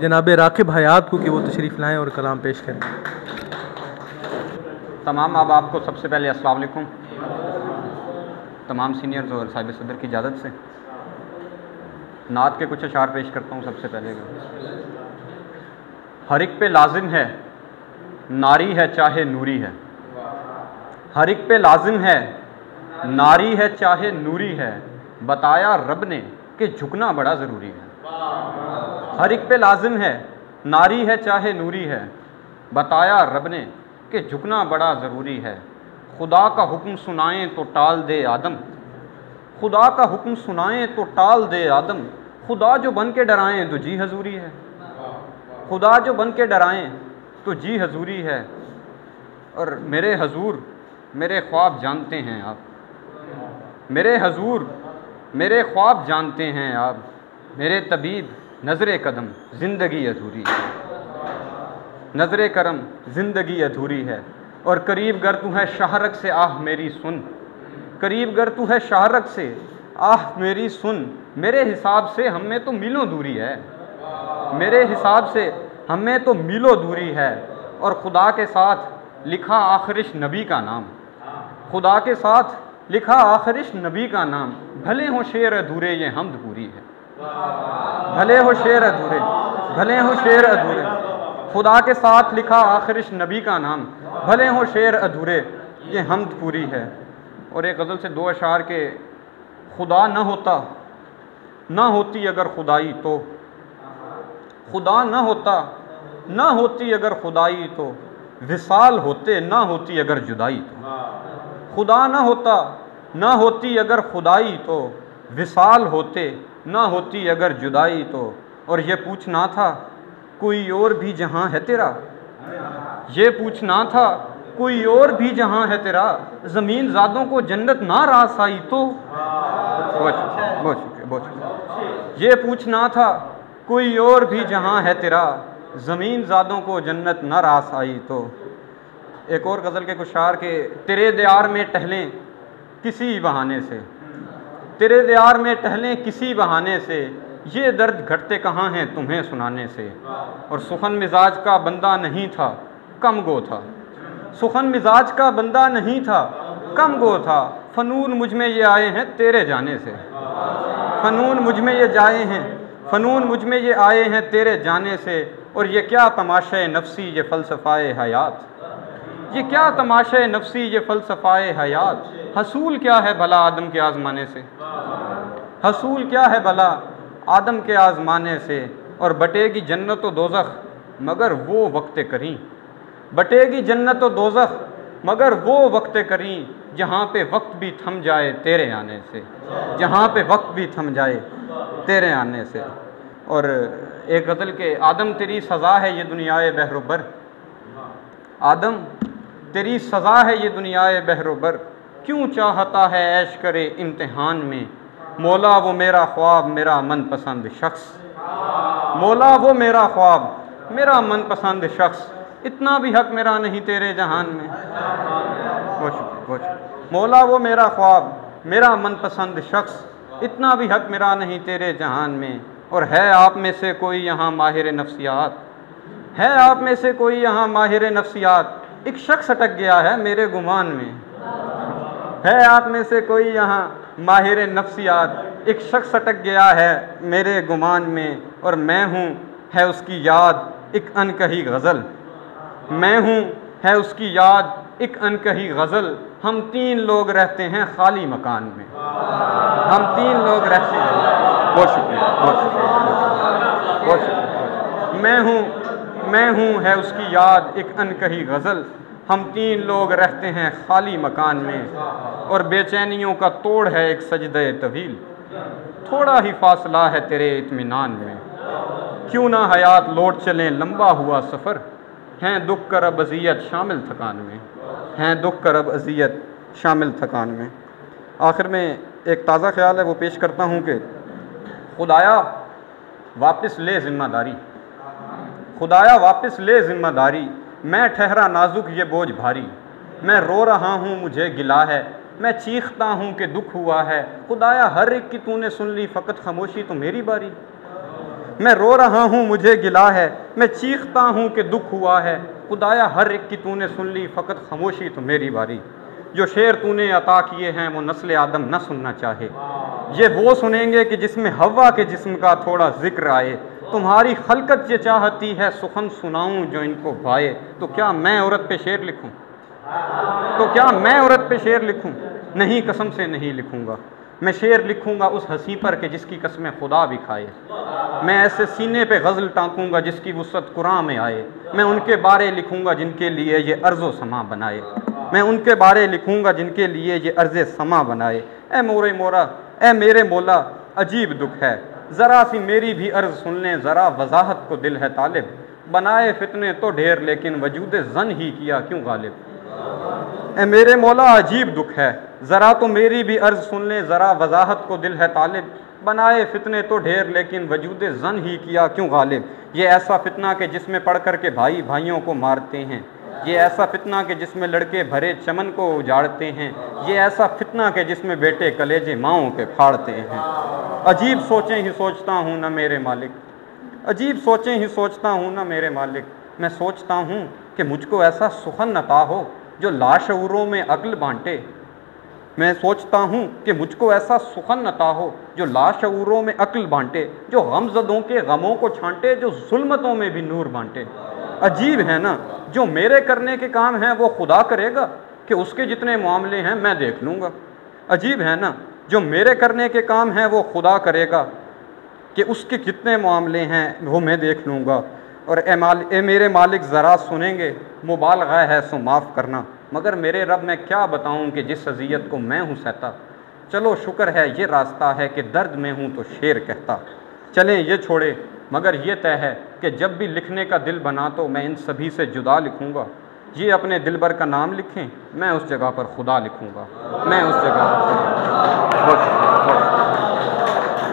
جناب راقب حیات کو کہ وہ تشریف لائیں اور کلام پیش کریں۔ تمام احباب کو سب سے پہلے السلام علیکم۔ تمام سینئرز اور صاحب صدر کی اجازت سے نعت کے کچھ اشعار پیش کرتا ہوں۔ سب سے پہلے ہر ایک پہ لازم ہے ناری ہے چاہے نوری ہے، ہر ایک پہ لازم ہے ناری ہے چاہے نوری ہے، بتایا رب نے کہ جھکنا بڑا ضروری ہے۔ ہر ایک پہ لازم ہے ناری ہے چاہے نوری ہے، بتایا رب نے کہ جھکنا بڑا ضروری ہے۔ خدا کا حکم سنائیں تو ٹال دے آدم، خدا کا حکم سنائیں تو ٹال دے آدم، خدا جو بن کے ڈرائیں تو جی حضوری ہے، خدا جو بن کے ڈرائیں تو جی حضوری ہے۔ اور میرے حضور میرے خواب جانتے ہیں آپ، میرے حضور میرے خواب جانتے ہیں آپ، میرے طبیب نظر قدم زندگی ادھوری ہے، نظر کرم زندگی ادھوری ہے۔ اور قریب گر تو ہے شہرک سے آہ میری سن، قریب گر تو ہے شہرک سے آہ میری سن، میرے حساب سے ہم میں تو میلوں دوری ہے، میرے حساب سے ہم میں تو میلوں دوری ہے۔ اور خدا کے ساتھ لکھا آخرش نبی کا نام، خدا کے ساتھ لکھا آخرش نبی کا نام، بھلے ہوں شعر ادھورے یہ حمد پوری ہے، بھلے ہو شعر ادھورے بھلے ہو شعر ادھورے، خدا کے ساتھ لکھا آخرش نبی کا نام، بھلے ہو شعر ادھورے یہ حمد پوری ہے۔ اور ایک غزل سے دو اشعار کے خدا نہ ہوتا نہ ہوتی اگر خدائی تو، خدا نہ ہوتا نہ ہوتی اگر خدائی تو، وصال ہوتے نہ ہوتی اگر جدائی تو، خدا نہ ہوتا نہ ہوتی اگر خدائی تو، وصال ہوتے نہ ہوتی اگر جدائی تو۔ اور یہ پوچھنا تھا کوئی اور بھی جہاں ہے تیرا، یہ پوچھنا تھا کوئی اور بھی جہاں ہے تیرا، زمین زادوں کو جنت نہ راس آئی تو، بہت شکریہ، یہ پوچھنا تھا کوئی اور بھی جہاں ہے تیرا، زمین زادوں کو جنت نہ راس آئی تو۔ ایک اور غزل کے کچھ اشعار کے تیرے دیار میں ٹہلیں کسی بہانے سے، تیرے دیار میں ٹہلیں کسی بہانے سے، یہ درد گھٹتے کہاں ہیں تمہیں سنانے سے۔ اور سخن مزاج کا بندہ نہیں تھا کم گو تھا، سخن مزاج کا بندہ نہیں تھا کم گو تھا، فنون مجھ میں یہ آئے ہیں تیرے جانے سے، فنون مجھ میں یہ جائے ہیں فنون مجھ میں یہ آئے ہیں تیرے جانے سے۔ اور یہ کیا تماشائے نفسی یہ فلسفہ حیات، یہ کیا تماشائے نفسی یہ فلسفہ حیات، حصول کیا ہے بھلا آدم کے آزمانے سے، حصول کیا ہے بھلا آدم کے آزمانے سے۔ اور بٹے گی جنت و دوزخ مگر وہ وقت کریں، بٹے گی جنت و دوزخ مگر وہ وقت کریں، جہاں پہ وقت بھی تھم جائے تیرے آنے سے، جہاں پہ وقت بھی تھم جائے تیرے آنے سے۔ اور ایک غزل کے آدم تیری سزا ہے یہ دنیائے بحر و بر، آدم تیری سزا ہے یہ دنیائے بحر و بر، کیوں چاہتا ہے عیش کرے امتحان میں، مولا وہ میرا خواب میرا من پسند شخص، مولا وہ میرا خواب میرا من پسند شخص، اتنا بھی حق میرا نہیں تیرے جہان میں، بہت شکریہ بہت شکریہ، مولا وہ میرا خواب میرا من پسند شخص، اتنا بھی حق میرا نہیں تیرے جہان میں۔ اور ہے آپ میں سے کوئی یہاں ماہر نفسیات، ہے آپ میں سے کوئی یہاں ماہر نفسیات، ایک شخص اٹک گیا ہے میرے گمان میں، ہے آپ میں سے کوئی یہاں ماہر نفسیات، ایک شخص اٹک گیا ہے میرے گمان میں، اور میں ہوں ہے اس کی یاد ایک انکہی غزل، میں ہوں ہے اس کی یاد ایک انکہی غزل، ہم تین لوگ رہتے ہیں خالی مکان میں، ہم تین لوگ رہتے ہیں، بہت شکریہ بہت شکریہ بہت شکریہ، میں ہوں ہے اس کی یاد ایک انکہی غزل، ہم تین لوگ رہتے ہیں خالی مکان میں، اور بے چینیوں کا توڑ ہے ایک سجدہ طویل، تھوڑا ہی فاصلہ ہے تیرے اطمینان میں، کیوں نہ حیات لوٹ چلیں لمبا ہوا سفر، ہیں دکھ کرب اذیت شامل تھکان میں، ہیں دکھ کرب اذیت شامل تھکان میں۔ آخر میں ایک تازہ خیال ہے وہ پیش کرتا ہوں کہ خدایا واپس لے ذمہ داری، خدایا واپس لے ذمہ داری، میں ٹھہرا نازک یہ بوجھ بھاری، میں رو رہا ہوں مجھے گلا ہے، میں چیختا ہوں کہ دکھ ہوا ہے، خدایا ہر ایک کی تو نے سن لی فقط خاموشی تو میری باری، میں رو رہا ہوں مجھے گلا ہے، میں چیختا ہوں کہ دکھ ہوا ہے، خدایا ہر ایک کی تو نے سن لی، فقط خاموشی تو میری باری، جو شعر تو نے عطا کیے ہیں وہ نسل آدم نہ سننا چاہے، یہ وہ سنیں گے کہ جس میں حوا کے جسم کا تھوڑا ذکر آئے، تمہاری خلقت یہ چاہتی ہے سخن سناؤں جو ان کو بھائے، تو کیا میں عورت پہ شعر لکھوں؟ تو کیا میں عورت پہ شعر لکھوں؟ نہیں، قسم سے نہیں لکھوں گا، میں شعر لکھوں گا اس ہنسی پر کہ جس کی قسمیں خدا بھی کھائے، میں ایسے سینے پہ غزل ٹانکوں گا جس کی وسعت قرآن میں آئے، میں ان کے بارے لکھوں گا جن کے لیے یہ ارض و سما بنائے، میں ان کے بارے لکھوں گا جن کے لیے یہ ارض سما بنائے، اے مورے مورا، اے میرے مولا، عجیب دکھ ہے، ذرا سی میری بھی عرض سن لیں، ذرا وضاحت کو دل ہے طالب، بنائے فتنے تو ڈھیر لیکن وجود زن ہی کیا کیوں غالب، اے میرے مولا عجیب دکھ ہے، ذرا تو میری بھی عرض سن لیں، ذرا وضاحت کو دل ہے طالب، بنائے فتنے تو ڈھیر لیکن وجود زن ہی کیا کیوں غالب، یہ ایسا فتنہ کہ جس میں پڑھ کر کے بھائی بھائیوں کو مارتے ہیں، یہ ایسا فتنہ کہ جس میں لڑکے بھرے چمن کو اجاڑتے ہیں، یہ ایسا فتنہ کہ جس میں بیٹے کلیجے ماؤں کے پھاڑتے ہیں، عجیب سوچیں ہی سوچتا ہوں نہ میرے مالک، عجیب سوچیں ہی سوچتا ہوں نہ میرے مالک، میں سوچتا ہوں کہ مجھ کو ایسا سخن عطا ہو جو لاشعوروں میں عقل بانٹے، میں سوچتا ہوں کہ مجھ کو ایسا سخن عطا ہو جو لاشعوروں میں عقل بانٹے، جو غم زدوں کے غموں کو چھانٹے، جو ظلمتوں میں بھی نور بانٹے، عجیب ہے نا، جو میرے کرنے کے کام ہیں وہ خدا کرے گا کہ اس کے جتنے معاملے ہیں میں دیکھ لوں گا، عجیب ہے نا، جو میرے کرنے کے کام ہیں وہ خدا کرے گا کہ اس کے کتنے معاملے ہیں وہ میں دیکھ لوں گا، اور اے میرے مالک ذرا سنیں گے، مبالغہ ہے سو معاف کرنا، مگر میرے رب میں کیا بتاؤں کہ جس اذیت کو میں ہوں سہتا، چلو شکر ہے یہ راستہ ہے کہ درد میں ہوں تو شعر کہتا، چلیں یہ چھوڑے مگر یہ طے ہے کہ جب بھی لکھنے کا دل بنا تو میں ان سبھی سے جدا لکھوں گا، یہ اپنے دلبر کا نام لکھیں، میں اس جگہ پر خدا لکھوں گا، میں اس جگہ پر